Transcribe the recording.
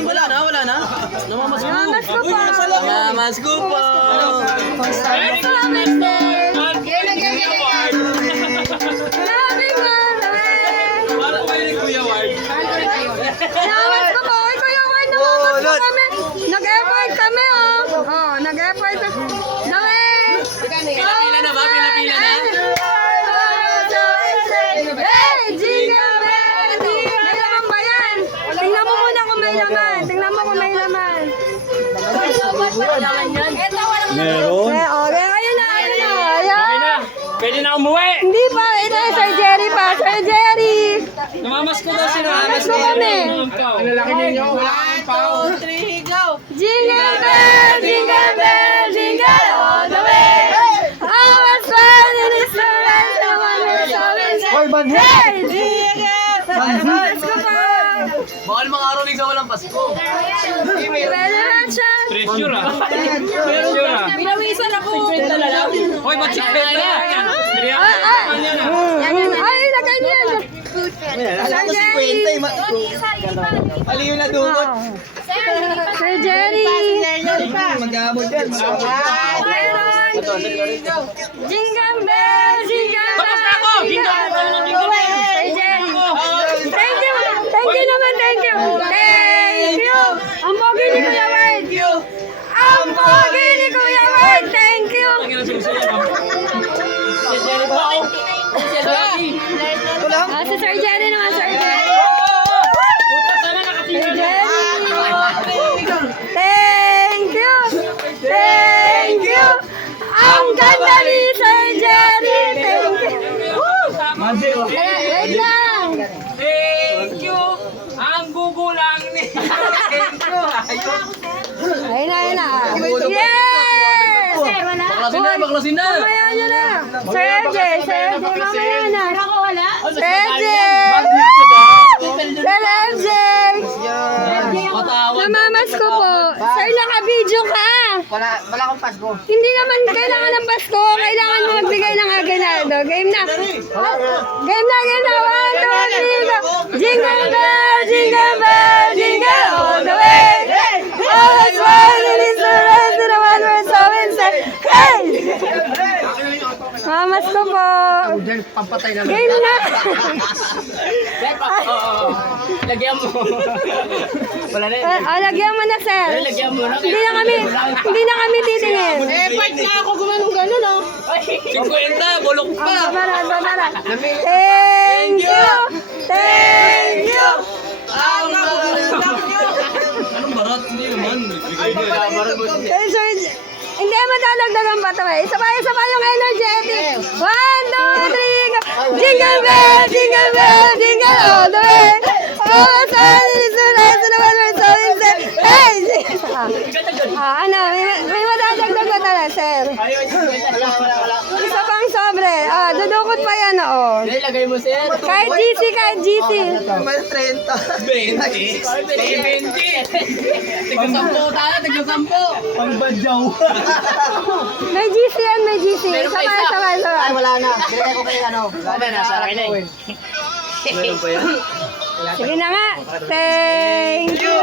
Wala na, wala na. Namamas ko. Namamas ko po. Namamas ko po. Salamat, sir. Grabe ka, Para kayo ni Kuya Ward. salamat ko po. Ay, Kuya Ward, namamas ko kami. Nag-effort kami, oh. Oh, nag-effort. Pinapila na ba? Pinapila na? Hey, jingle bell! May laman ba yan? Tingnan mo muna kung may laman. Tingnan mo kung may laman. Meron? Okay, ayun na, ayun na. Ayan. Okay na. Pwede na umuwi. Hindi pa, ito yung Sir Jerry pa. Sir Jerry! Namamas ko daw sila. Namamas ko kami. Ang lalaki ninyo. Wala kang pao. Jingle bell, jingle bell, jingle all the way. Our fun in his surrender, the one who's always there. Hey, jingle! Namamas ko pa. Bawal mga araw sa walang Pasko. Pwede na siya. Treasure ah. Treasure ah. Pinawisan ako. Hoy, ba't si Bella? Ay, lagay niya. Sir Jerry. Aliyo na dukot. Sir Jerry. Mag-aamod yan. Jingle bell, jingle Tapos na ako! Jingle bell, jingle bell. Sir Jerry. Thank you. Thank you naman, thank you. Thank you. Ang pogi ni Kuya Ward. Ang pogi ni Kuya Ward. Thank you. Si Sir Jerry naman, Sir Jerry. Sir Jerry. Thank you. Thank you. Ang ganda ni Sir Jerry. Thank you. Wait lang. Thank you. Ang gugulang ni. Thank you. Ayun na, ayun na. Yes! Baklasin na, baklasin na. Mamaya nyo na. Sir LJ, Sir LJ, mamaya na. Ako wala? Sir LJ! Sir LJ! Matawag. Namamas ko po. Sir, naka-video ka. Wala akong Pasko. Hindi naman kailangan ng Pasko. Kailangan mo magbigay ng aginaldo. Game na. Game na, game na. 1, 2, 3, go. Jingle bell, jingle bell, jingle all the way. Always one in his surrender to the one who's always there. Hey! Mamas ko po. Pampatay na. Game na. Lagyan mo. Wala na. Lagyan mo na, sir. Lagyan mo na. Hindi na kami titingin. Part na ako gumanong gano'n, oh. 50, bulok pa. Babara. Thank you. Thank you. Anong barat? Hindi naman. Hey, sir. Hindi madadagdagan pa ito eh. Isa pa yung energetic. 1, 2, 3, go. Jingle bell, jingle bell, jingle all the way. Oh, son, it's so nice to the one who's always there. Hey! Ano, may madadagdag ba talaga, sir? Isa pang sobre. Dudukot pa yan, oh. Lagay mo, sir. Kahit GC, kahit GC. May 30. 20. 20. Tignan-sampo tayo, tignan-sampo. Pangbadyaw. May GC yan, may GC. Sabay. Ay, wala na. Binigay ko kay ano. Sabi na, sarap ko eh. Meron pa yan? Sige na nga. Thank you.